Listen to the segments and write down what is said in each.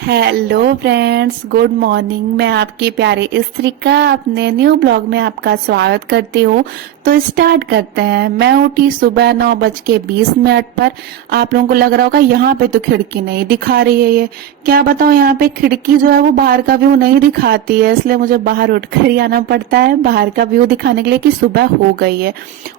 Hello friends, good morning. मैं आपकी प्यारी स्त्रिका अपने न्यू ब्लॉग में आपका स्वागत करती हूँ। तो स्टार्ट करते हैं। मैं उठी सुबह 9:20 पर। आप लोगों को लग रहा होगा यहाँ पे तो खिड़की नहीं दिखा रही है। ये क्या बताऊँ, यहाँ पे खिड़की जो है वो बाहर का व्यू नहीं दिखाती है, इसलिए मुझे बाहर उठकर ही आना पड़ता है बाहर का व्यू दिखाने के लिए कि सुबह हो गई है।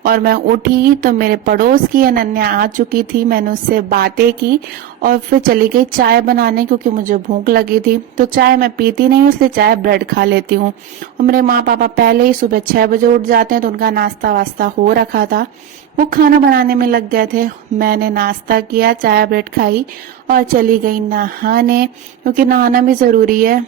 और मैं उठी तो मेरे पड़ोस की अनन्या आ चुकी थी। मैंने उससे बातें की और फिर चली गई चाय बनाने, क्योंकि मुझे भूख लगी थी। तो चाय मैं पीती नहीं हूँ, इसलिए चाय ब्रेड खा लेती हूँ। और मेरे माँ पापा पहले ही सुबह 6 बजे उठ जाते हैं, तो उनका नाश्ता वास्ता हो रखा था। वो खाना बनाने में लग गए थे। मैंने नाश्ता किया, चाय ब्रेड खाई और चली गई नहाने, क्योंकि नहाना भी जरूरी है।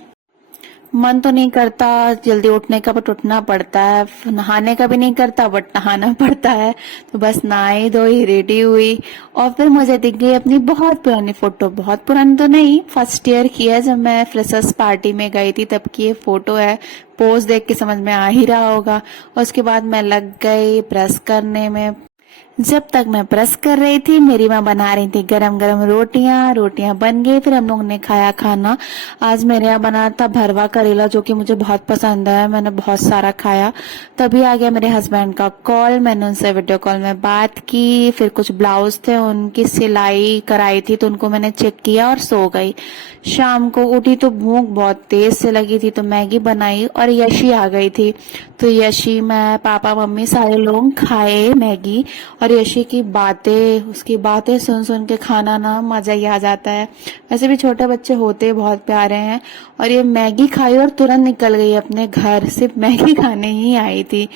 मन तो नहीं करता जल्दी उठने का, बट उठना पड़ता है। नहाने का भी नहीं करता, बट नहाना पड़ता है। तो बस नहाई धोई रेडी हुई और फिर मुझे दिख गई अपनी बहुत पुरानी फोटो। बहुत पुरानी तो नहीं, फर्स्ट ईयर की है, जब मैं फ्रेशर्स पार्टी में गई थी तब की ये फोटो है। पोज देख के समझ में आ ही रहा होगा। उसके बाद मैं लग गई प्रेस करने में। जब तक मैं प्रेस कर रही थी, मेरी माँ बना रही थी गरम गरम रोटियां। रोटियां बन गई, फिर हम लोग ने खाया खाना। आज मेरे यहाँ बना था भरवा करेला, जो कि मुझे बहुत पसंद है। मैंने बहुत सारा खाया। तभी आ गया मेरे हस्बैंड का कॉल। मैंने उनसे वीडियो कॉल में बात की। फिर कुछ ब्लाउज थे, उनकी सिलाई कराई थी, तो उनको मैंने चेक किया और सो गई। शाम को उठी तो भूख बहुत तेज से लगी थी, तो मैगी बनाई और यशी आ गई थी। तो यशी, मैं, पापा, मम्मी सारे लोग खाए मैगी। और यशी की बातें, उसकी बातें सुन सुन के खाना ना मजा ही आ जाता है। वैसे भी छोटे बच्चे होते बहुत प्यारे हैं। और ये मैगी खाई और तुरंत निकल गई अपने घर, सिर्फ मैगी खाने ही आई थी।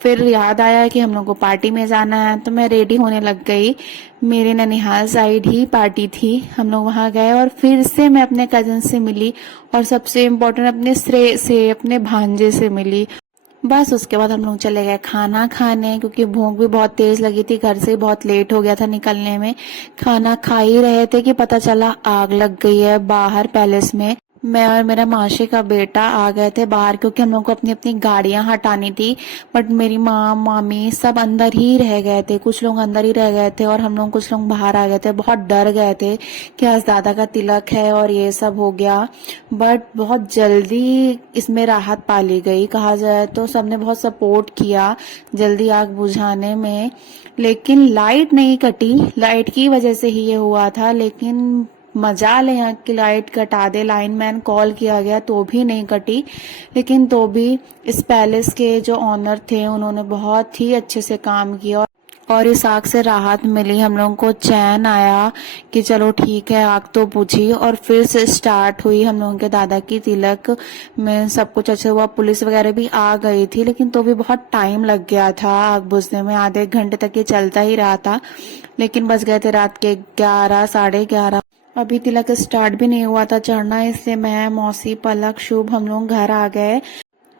फिर याद आया कि हम लोग को पार्टी में जाना है, तो मैं रेडी होने लग गई। मेरे ननिहाल साइड ही पार्टी थी, हम लोग वहां गए और फिर से मैं अपने कजन से मिली और सबसे इम्पोर्टेंट अपने श्रेय से, अपने भांजे से मिली। बस उसके बाद हम लोग चले गए खाना खाने, क्योंकि भूख भी बहुत तेज लगी थी, घर से बहुत लेट हो गया था निकलने में। खाना खा ही रहे थे कि पता चला आग लग गई है बाहर पैलेस में। मैं और मेरा मासी का बेटा आ गए थे बाहर, क्योंकि हम लोग को अपनी अपनी गाड़ियां हटानी थी। बट मेरी माँ, मामी सब अंदर ही रह गए थे। कुछ लोग अंदर ही रह गए थे और हम लोग कुछ लोग बाहर आ गए थे। बहुत डर गए थे कि आज दादा का तिलक है और ये सब हो गया। बट बहुत जल्दी इसमें राहत पा ली गई, कहा जाए तो सबने बहुत सपोर्ट किया जल्दी आग बुझाने में। लेकिन लाइट नहीं कटी, लाइट की वजह से ही ये हुआ था। लेकिन मजाल है, यहाँ की लाइट कटा दे, लाइनमैन कॉल किया गया तो भी नहीं कटी। लेकिन तो भी इस पैलेस के जो ऑनर थे, उन्होंने बहुत ही अच्छे से काम किया और इस आग से राहत मिली। हम लोगों को चैन आया कि चलो ठीक है, आग तो बुझी। और फिर से स्टार्ट हुई हम लोगों के दादा की तिलक में। सब कुछ अच्छा हुआ, पुलिस वगैरह भी आ गई थी, लेकिन तो भी बहुत टाइम लग गया था आग बुझने में। आधे एक घंटे तक ये चलता ही रहा था। लेकिन बज गए थे रात के 11, साढ़े 11। अभी तिलक स्टार्ट भी नहीं हुआ था चढ़ना, इसलिए मैं, मौसी, पलक, शुभ हम लोग घर आ गए।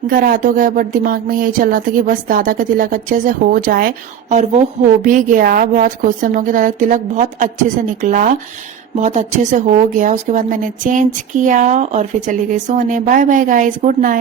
घर आ तो गए, बट दिमाग में यही चल रहा था कि बस दादा का तिलक अच्छे से हो जाए। और वो हो भी गया। बहुत खुश से हम लोग के दादा का तिलक बहुत अच्छे से निकला, बहुत अच्छे से हो गया। उसके बाद मैंने चेंज किया और फिर चली गई सोने। Bye bye guys, good night.